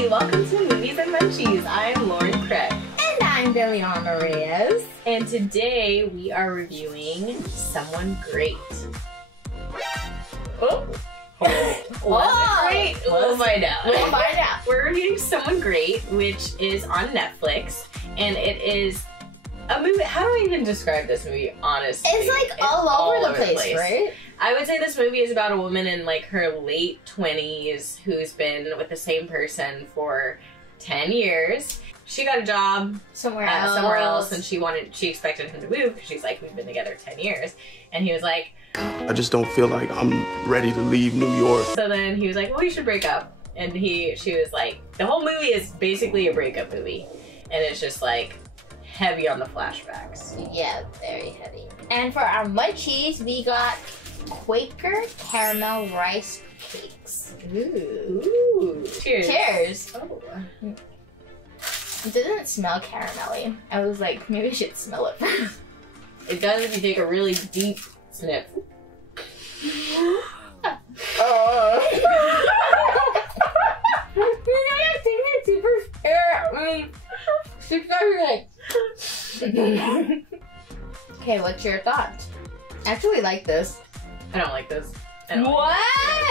Hi, welcome to Movies and Munchies. I'm Lauren Craig. And I'm Billiana Reyes. And today we are reviewing Someone Great. Oh. Great? We'll find out. We're reviewing Someone Great, which is on Netflix, and it is a movie. How do I even describe this movie, honestly? It's like all over the place, right? I would say this movie is about a woman in like her late 20s who's been with the same person for 10 years. She got a job somewhere else, and she expected him to move because she's like, we've been together 10 years. And he was like, I just don't feel like I'm ready to leave New York. So then he was like, well, we should break up. And she was like, the whole movie is basically a breakup movie. And it's just like heavy on the flashbacks. Yeah, very heavy. And for our munchies, we got Quaker caramel rice cakes. Ooh. Cheers. Cheers. Oh. It doesn't smell caramelly. I was like, maybe I should smell it first. It does if you take a really deep sniff. Okay, what's your thoughts? I actually like this. I don't like this. What?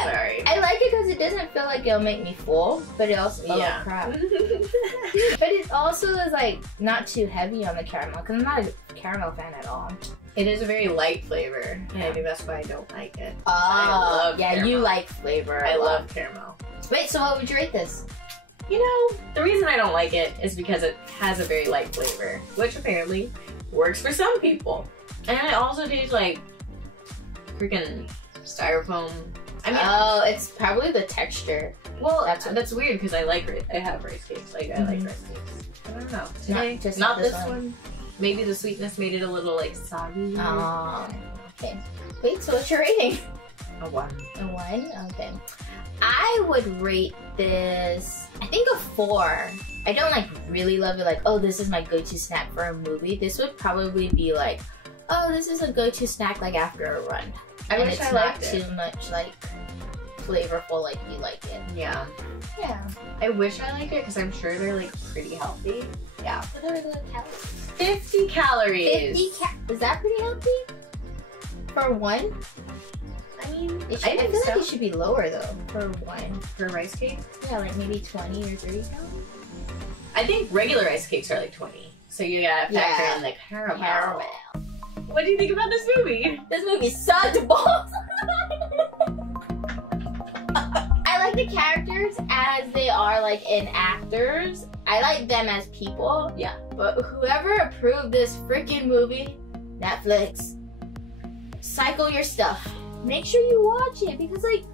Sorry. I like it because it doesn't feel like it'll make me full, but it also crap. But it also is like not too heavy on the caramel because I'm not a caramel fan at all. It is a very light flavor, and I think that's why I don't like it. Oh, I love caramel. You like flavor. I love caramel. Wait, so what would you rate this? You know, the reason I don't like it is because it has a very light flavor, which apparently works for some people. And it also tastes like freaking styrofoam. I mean, oh, it's probably the texture. Well, that's weird because I have rice cakes. Like I like rice cakes. I don't know. Today, not this one. Maybe the sweetness made it a little like soggy. Okay. Wait, so what's your rating? A 1. A 1? Okay. I would rate this, I think a 4. I don't like really love it like, oh, this is my go-to snack for a movie. This would probably be like, oh, this is a go-to snack like after a run. I wish I liked it. It's not too much like flavorful like you like it. Yeah. Yeah. I wish I liked it because I'm sure they're like pretty healthy. Yeah. What are the calories? 50 calories. Is that pretty healthy? For one? I mean, I feel like it should be lower though for one. For rice cake? Yeah, like maybe 20 or 30 calories. I think regular rice cakes are like 20. So you gotta factor in the caramel. What do you think about this movie? This movie sucked balls. I like the characters as they are like in actors. I like them as people. Yeah. But whoever approved this freaking movie, Netflix, cycle your stuff. Make sure you watch it because like,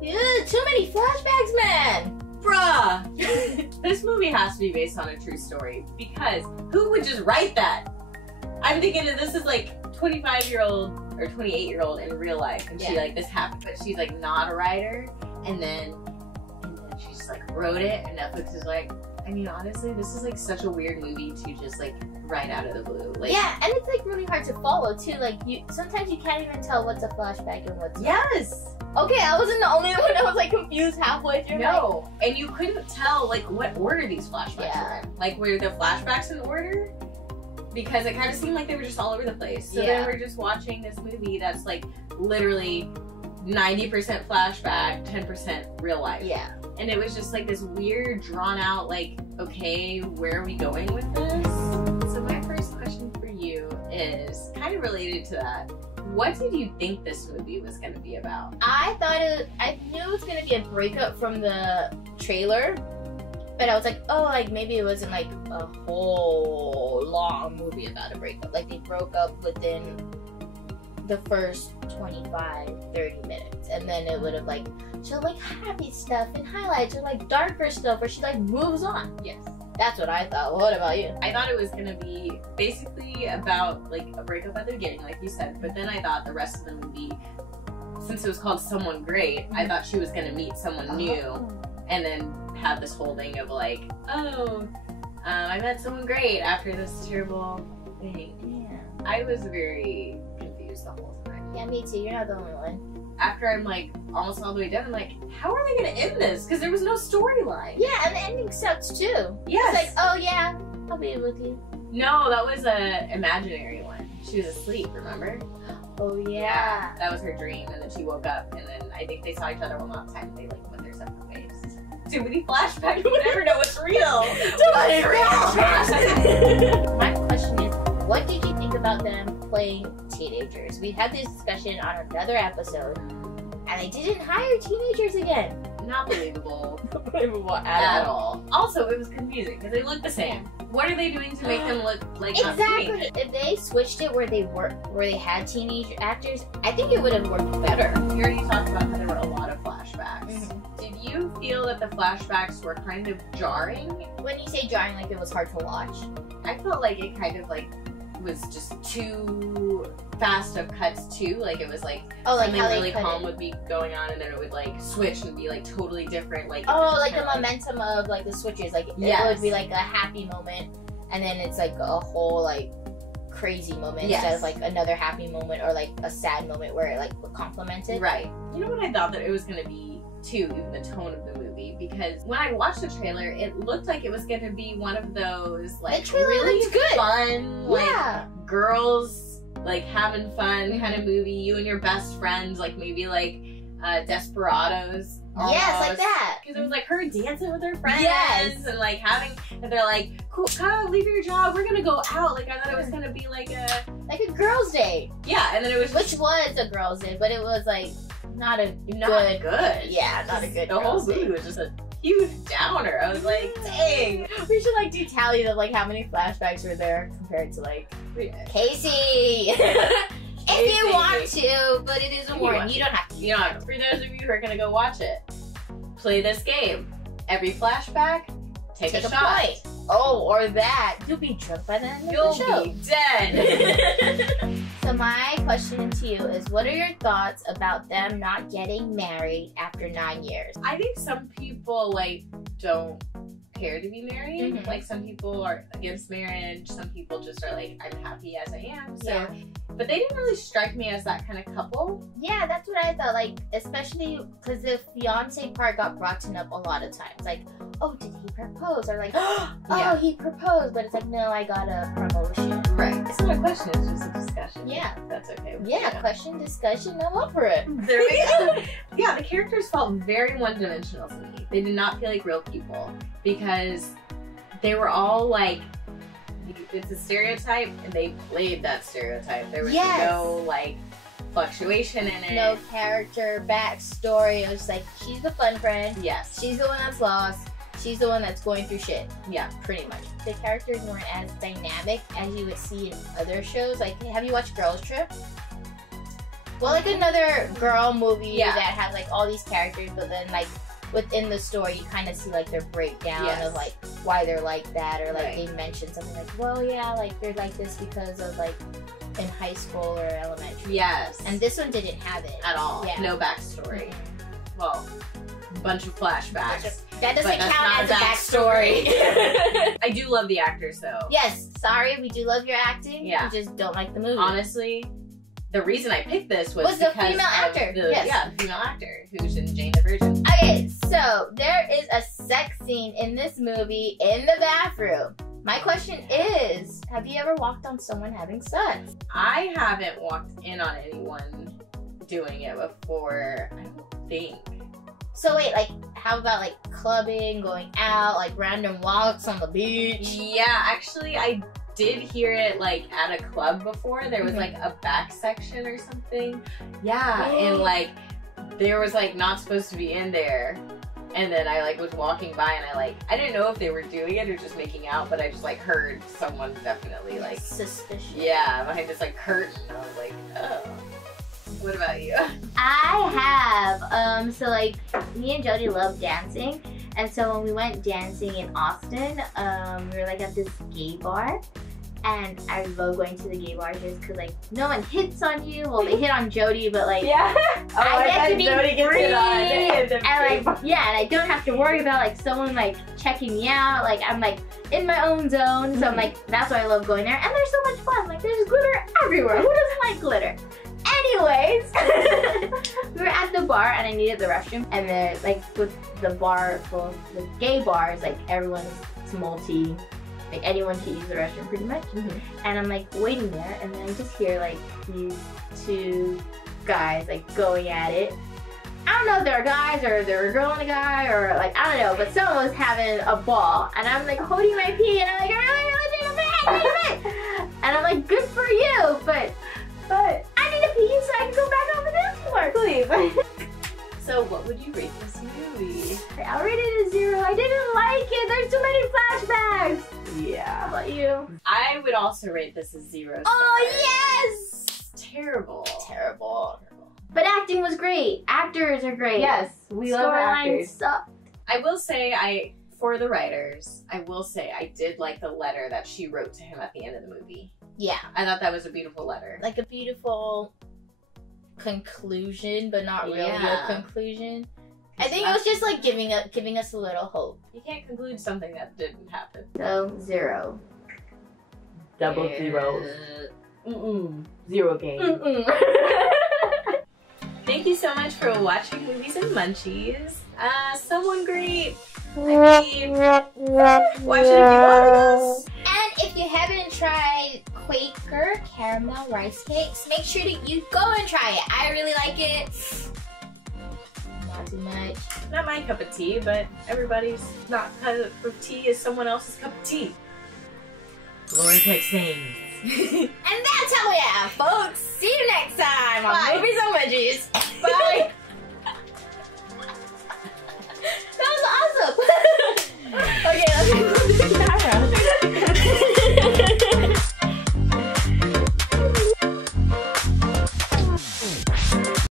too many flashbacks, man. Bruh! This movie has to be based on a true story because who would just write that? I'm thinking that this is like 25-year-old or 28-year-old in real life, and she like this happened, but she's like not a writer, and then she just like wrote it, and Netflix is like, I mean, honestly, this is like such a weird movie to just like write out of the blue. Like, yeah, and it's like really hard to follow too. Like sometimes you can't even tell what's a flashback and what's not. Okay, I wasn't the only one that was like confused halfway through. No, and you couldn't tell like what order these flashbacks were in. Like were the flashbacks in order? Because it kind of seemed like they were just all over the place. So then we're just watching this movie that's like literally 90% flashback, 10% real life. Yeah. And it was just like this weird, drawn out, like, okay, where are we going with this? So my first question for you is kind of related to that. What did you think this movie was going to be about? I knew it was going to be a breakup from the trailer. But I was like, oh, like maybe it wasn't like a whole long movie about a breakup. Like they broke up within the first 25, 30 minutes. And then it would have like showed like happy stuff and highlights or like darker stuff where she like moves on. Yes. That's what I thought. What about you? I thought it was going to be basically about like a breakup at the beginning, like you said. But then I thought the rest of the movie, since it was called Someone Great, I thought she was going to meet someone new and then have this whole thing of like, oh, I met someone great after this terrible thing. Yeah. I was very confused the whole time. Yeah, me too. You're not the only one. After I'm like almost all the way done, I'm like, how are they gonna end this? Because there was no storyline. Yeah, and the ending sucks too. Yes. It's like, oh yeah, I'll be with you. No, that was a imaginary one. She was asleep, remember? Oh yeah. That was her dream, and then she woke up, and then I think they saw each other one last time. They like went their separate ways. Too many flashbacks. You never know what's real. What's real? My question is, what did you think about them playing teenagers? We had this discussion on another episode, and they didn't hire teenagers again. Not believable. Not believable At all. Also, it was confusing because they look the same. What are they doing to make them look like not Exactly. teenagers? If they switched it where they had teenage actors, I think it would have worked better. We already talked about how there were a lot of flashbacks. Mhm. Did you feel that the flashbacks were kind of jarring? When you say jarring, like it was hard to watch. I felt like it kind of like was just too fast of cuts too. Like it was like something how they really cut calm it. would be going on, and then it would like switch and be like totally different. Like Oh, like the momentum of like the switches. Like it Yes. would be like a happy moment, and then it's like a whole like crazy moment Yes. instead of like another happy moment or like a sad moment where it like complemented. Right. You know what I thought that it was gonna be too, even the tone of the movie, because when I watched the trailer, it looked like it was gonna be one of those like The trailer really looked good. fun, like Yeah. girls like having fun kind of movie. You and your best friends, like maybe like Desperados. Yes, like that. Because it was like her dancing with her friends Yes. and like having, and they're like, cool, come leave your job, we're gonna go out. Like I thought it was gonna be like a girls' day, yeah, and then it was which just was a girls' day, but it was like not a not good. Yeah, not a good The whole girls' day. movie was just a huge downer. I was like, dang. We should like do tallies of like how many flashbacks were there compared to like Casey. If you want to, but it is a warning. You don't have to. You don't have to. For those of you who are gonna go watch it, play this game. Every flashback, take a shot. point. Oh, or that. You'll be drunk by the end of You'll the show. be dead. So my question to you is, what are your thoughts about them not getting married after 9 years? I think some people like don't care to be married. Mhm. Like some people are against marriage. Some people just are like, I'm happy as I am. So, Yeah. but they didn't really strike me as that kind of couple. Yeah, that's what I thought. Like, especially because the fiance part got brought up a lot of times. Like, oh, did he propose? Or like, oh, Yeah. he proposed. But it's like, no, I got a promotion. Right. It's not a question. It's just a discussion. Yeah. That's okay. Yeah, question, discussion. I'm up for it. There we go. Yeah, the characters felt very one-dimensional to me. They did not feel like real people because they were all like, it's a stereotype, and they played that stereotype. There was Yes. no like fluctuation in it. No character, backstory. It was like, she's the fun friend. Yes. She's the one that's lost. She's the one that's going through shit. Yeah. Pretty much. The characters weren't as dynamic as you would see in other shows. Like, have you watched Girls Trip? Well, like another girl movie Yeah. that has like all these characters, but then like within the story, you kind of see like their breakdown Yes. of like why they're like that, or like Right. they mention something like, well, yeah, like they're like this because of like in high school or elementary. Yes. And this one didn't have it at all. Yeah. No backstory. Well, a bunch of flashbacks. That doesn't But that's count not as a a backstory. I do love the actors though. Yes, sorry, we do love your acting. Yeah. We just don't like the movie. Honestly, the reason I picked this was the because female of actor, The, yes. Yeah, the female actor who's in Jane the Virgin. Okay, so there is a sex scene in this movie in the bathroom. My question is, have you ever walked on someone having sex? I haven't walked in on anyone doing it before, I don't think. So wait, like, how about like clubbing, going out, like random walks on the beach? Yeah, actually, I did hear it like at a club before. There was Mhm. like a back section or something. Yeah, and like there was like not supposed to be in there. And then I like was walking by and I didn't know if they were doing it or just making out, but I just like heard someone definitely like, Suspicious. yeah, behind this like curtain. I was like, oh. What about you? I have. So like, me and Jody love dancing, and so when we went dancing in Austin, we were like at this gay bar, and I love going to the gay bars just because like no one hits on you. Well, they hit on Jody, but like Yeah. I get to be free, and and like yeah, and I don't have to worry about like someone like checking me out. Like I'm like in my own zone, so I'm like that's why I love going there. And there's so much fun. Like there's glitter everywhere. Who doesn't like glitter? Anyway, bar and I needed the restroom. And then like with the bar full with gay bars, like everyone's multi, like anyone can use the restroom pretty much. And I'm like waiting there, and then I just hear like these two guys like going at it. I don't know if they're guys or they're a girl and a guy or like I don't know, but someone was having a ball, and I'm like holding my pee, and I'm like, I need a bit. And I'm like, good for you, but I need to pee so I can go back on the dance floor, please. So what would you rate this movie? I rated it a 0. I didn't like it. There's too many flashbacks. Yeah. How about you? I would also rate this a 0 star. Oh yes! Terrible. Terrible. But acting was great. Actors are great. Yes, we love actors. Sucked. I will say, for the writers, I will say I did like the letter that she wrote to him at the end of the movie. Yeah. I thought that was a beautiful letter. Like a beautiful conclusion, but not really a conclusion. I think it was just like giving us a little hope. You can't conclude something that didn't happen. So 0. Double zeros. 0 game. Thank you so much for watching Movies and Munchies. Someone great. I mean, watch it if you want. And if you haven't tried Quaker caramel rice cakes, make sure that you go and try it. I really like it. Not too much. Not my cup of tea, but everybody's cup of tea is someone else's cup of tea. Lori Peck sings. And that's how we have, folks.